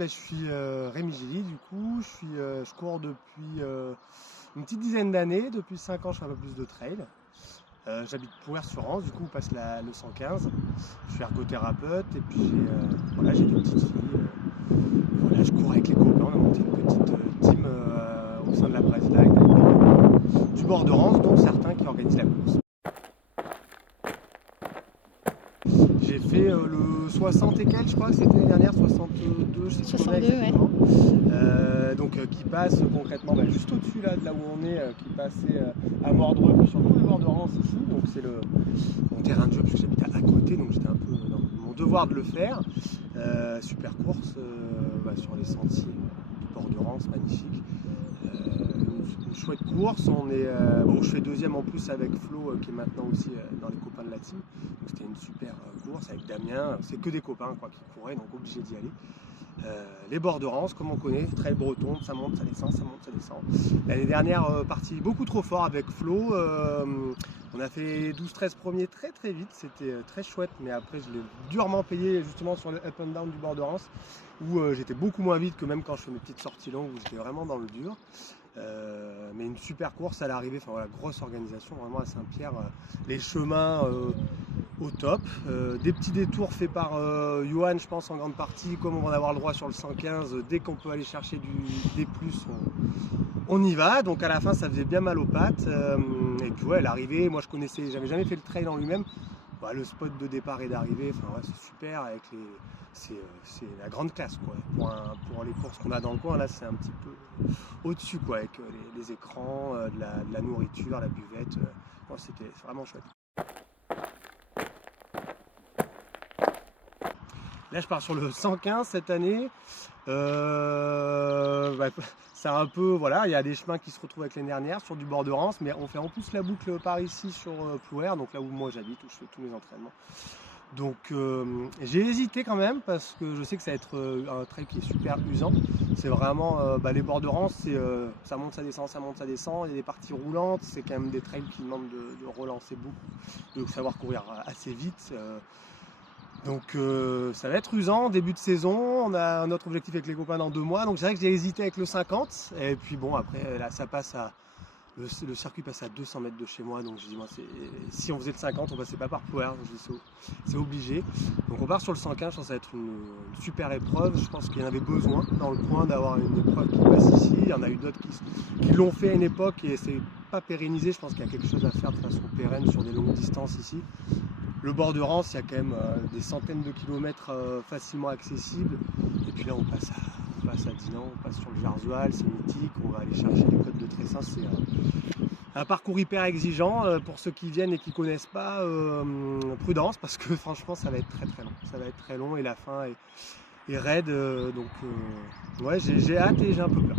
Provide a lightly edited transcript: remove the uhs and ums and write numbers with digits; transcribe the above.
Je suis Rémi Gilly, du coup, je cours depuis une petite dizaine d'années, depuis 5 ans je fais un peu plus de trail. J'habite Plouer-sur-Rance, du coup on passe le 115. Je suis ergothérapeute et puis j'ai des petites filles. Je cours avec les copains, on a monté une petite team au sein de la Brest Line, du bord de Rance, dont certains qui organisent la course. J'ai fait le 60 et quelques, je crois que c'était l'année dernière, 62, je sais plus 62, exactement. Qui passe concrètement juste au-dessus de là où on est, qui passait à Mordreux, puis sur tous les bords de Rance ici. Donc c'est mon terrain de jeu, puisque j'habite à côté, donc j'étais un peu dans mon devoir de le faire. Super course sur les sentiers du bord de Rance, magnifique. Une chouette course, je fais deuxième en plus avec Flo qui est maintenant aussi dans les copains de la team. Donc c'était une super course avec Damien, c'est que des copains qui couraient, donc obligé d'y aller. Les bords de Rance, comme on connaît, trail breton, ça monte, ça descend, ça monte, ça descend. L'année dernière, parti beaucoup trop fort avec Flo. On a fait 12-13 premiers très très vite, c'était très chouette, mais après je l'ai durement payé justement sur le up and down du bord de Rance, où j'étais beaucoup moins vite que même quand je fais mes petites sorties longues, où j'étais vraiment dans le dur. Mais une super course à l'arrivée, grosse organisation vraiment à Saint-Pierre, les chemins au top, des petits détours faits par Johan, je pense en grande partie, comme on va en avoir le droit sur le 115, dès qu'on peut aller chercher des plus, on y va. Donc à la fin ça faisait bien mal aux pattes, et puis l'arrivée, moi j'avais jamais fait le trail en lui-même. Le spot de départ et d'arrivée, c'est super avec c'est la grande classe quoi. Pour les courses qu'on a dans le coin, là c'est un petit peu au-dessus quoi, avec les écrans, de la nourriture, la buvette. C'était vraiment chouette. Là je pars sur le 115 cette année. C'est un peu, il y a des chemins qui se retrouvent avec l'année dernière sur du bord de Rance, mais on fait en plus la boucle par ici sur Plouer, donc là où moi j'habite, où je fais tous mes entraînements. Donc j'ai hésité quand même parce que je sais que ça va être un trail qui est super usant. C'est vraiment les bords de Rance, ça monte, ça descend, ça monte, ça descend. Il y a des parties roulantes, c'est quand même des trails qui demandent de relancer beaucoup, de savoir courir assez vite. Donc ça va être usant, début de saison, on a un autre objectif avec les copains dans 2 mois, donc c'est vrai que j'ai hésité avec le 50, et puis bon après là ça passe le circuit passe à 200 mètres de chez moi, donc je dis si on faisait le 50 on passait pas par Plouer, c'est obligé. Donc on part sur le 115, je pense que ça va être une super épreuve, je pense qu'il y en avait besoin dans le coin d'avoir une épreuve qui passe ici, il y en a eu d'autres qui l'ont fait à une époque et c'est pas pérennisé, je pense qu'il y a quelque chose à faire de façon pérenne sur des longues distances ici. Le bord de Rance, il y a quand même des centaines de kilomètres facilement accessibles. Et puis là, on passe à Dinan, on passe sur le Jarzual, c'est mythique. On va aller chercher les côtes de Tressins. C'est un parcours hyper exigeant. Pour ceux qui viennent et qui ne connaissent pas, prudence, parce que franchement, ça va être très très long. Ça va être très long et la fin est raide. J'ai hâte et j'ai un peu peur.